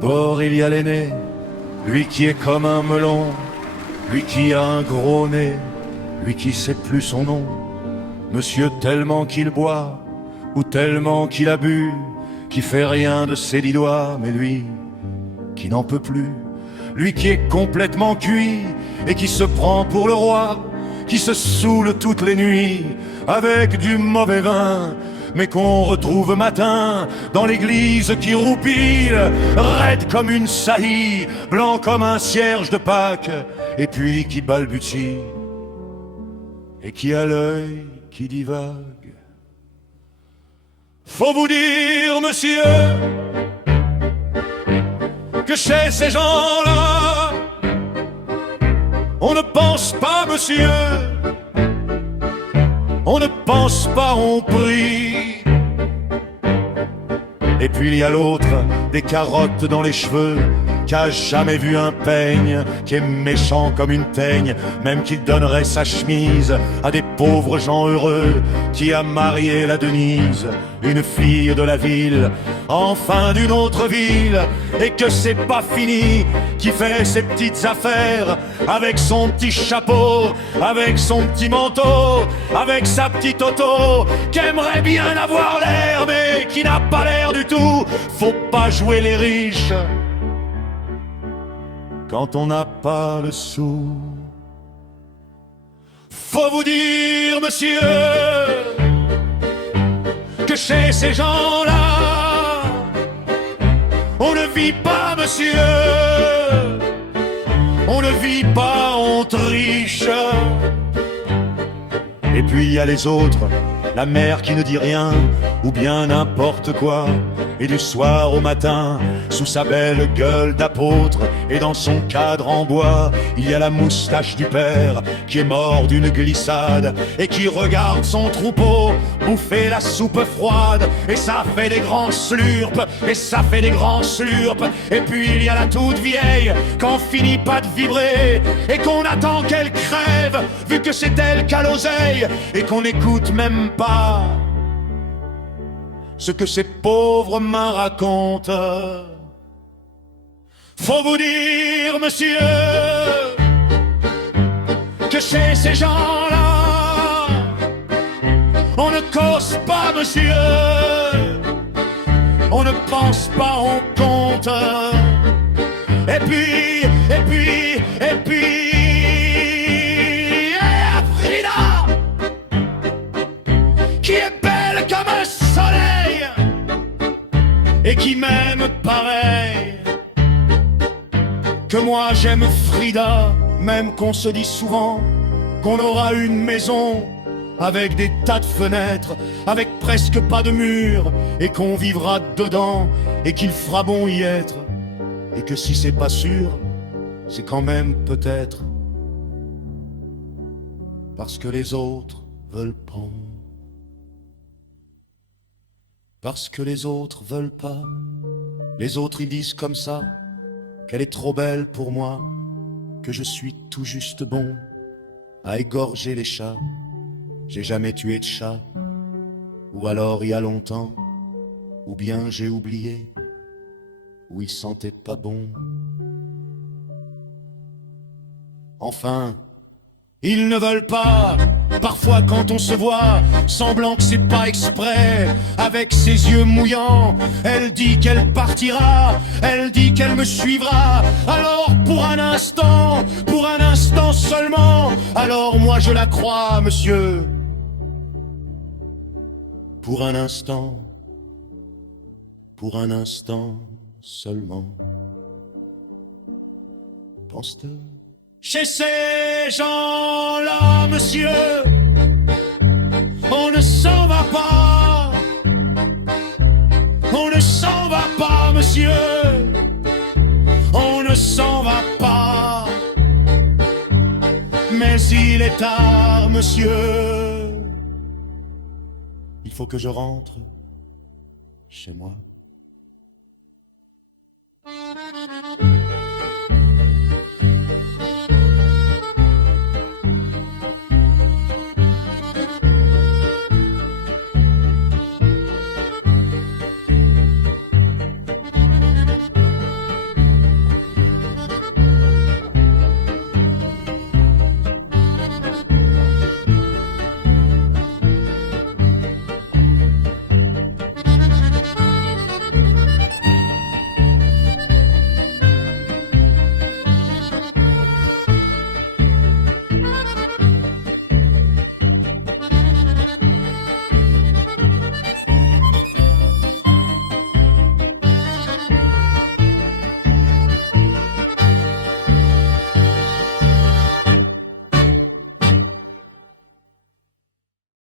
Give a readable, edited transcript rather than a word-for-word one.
D'abord il y a l'aîné, lui qui est comme un melon, lui qui a un gros nez, lui qui sait plus son nom. Monsieur tellement qu'il boit, ou tellement qu'il a bu, qui fait rien de ses 10 doigts, mais lui qui n'en peut plus, lui qui est complètement cuit et qui se prend pour le roi, qui se saoule toutes les nuits avec du mauvais vin, mais qu'on retrouve matin dans l'église qui roupille, raide comme une saillie, blanc comme un cierge de Pâques, et puis qui balbutie et qui a l'œil qui divague. Faut vous dire, monsieur, que chez ces gens-là, on ne pense pas, monsieur, on ne pense pas, on prie. Et puis il y a l'autre, des carottes dans les cheveux, qui a jamais vu un peigne, qui est méchant comme une teigne, même qui donnerait sa chemise à des pauvres gens heureux, qui a marié la Denise, une fille de la ville, enfin d'une autre ville, et que c'est pas fini, qui fait ses petites affaires, avec son petit chapeau, avec son petit manteau, avec sa petite auto, qui aimerait bien avoir l'air, mais qui n'a pas l'air du tout. Faut pas jouer les riches quand on n'a pas le sou. Faut vous dire, monsieur, que chez ces gens-là, on ne vit pas, monsieur, on ne vit pas, on triche. Et puis il y a les autres, la mère qui ne dit rien, ou bien n'importe quoi, et du soir au matin, sous sa belle gueule d'apôtre, et dans son cadre en bois, il y a la moustache du père, qui est mort d'une glissade, et qui regarde son troupeau bouffer la soupe froide, et ça fait des grands slurpes, et ça fait des grands slurpes. Et puis il y a la toute vieille, qu'on finit pas de vibrer, et qu'on attend qu'elle crève, vu que c'est elle qu'a l'oseille, et qu'on n'écoute même pas ce que ces pauvres mains racontent. Faut vous dire, monsieur, que chez ces gens-là, on ne cause pas, monsieur, on ne pense pas, on compte. Et puis, Frida, qui est belle comme un soleil, et qui m'aime pareil que moi j'aime Frida, même qu'on se dit souvent qu'on aura une maison avec des tas de fenêtres, avec presque pas de murs, et qu'on vivra dedans, et qu'il fera bon y être, et que si c'est pas sûr, c'est quand même peut-être parce que les autres veulent pas. Parce que les autres veulent pas. Les autres ils disent comme ça qu'elle est trop belle pour moi, que je suis tout juste bon à égorger les chats. J'ai jamais tué de chat, ou alors il y a longtemps, ou bien j'ai oublié, ou il sentait pas bon. Enfin, ils ne veulent pas. Parfois quand on se voit, semblant que c'est pas exprès, avec ses yeux mouillants, elle dit qu'elle partira, elle dit qu'elle me suivra. Alors pour un instant seulement, alors moi je la crois, monsieur. Pour un instant seulement. Pense-t-elle? Chez ces gens-là, monsieur, on ne s'en va pas. On ne s'en va pas, monsieur. On ne s'en va pas. Mais il est tard, monsieur. Il faut que je rentre chez moi.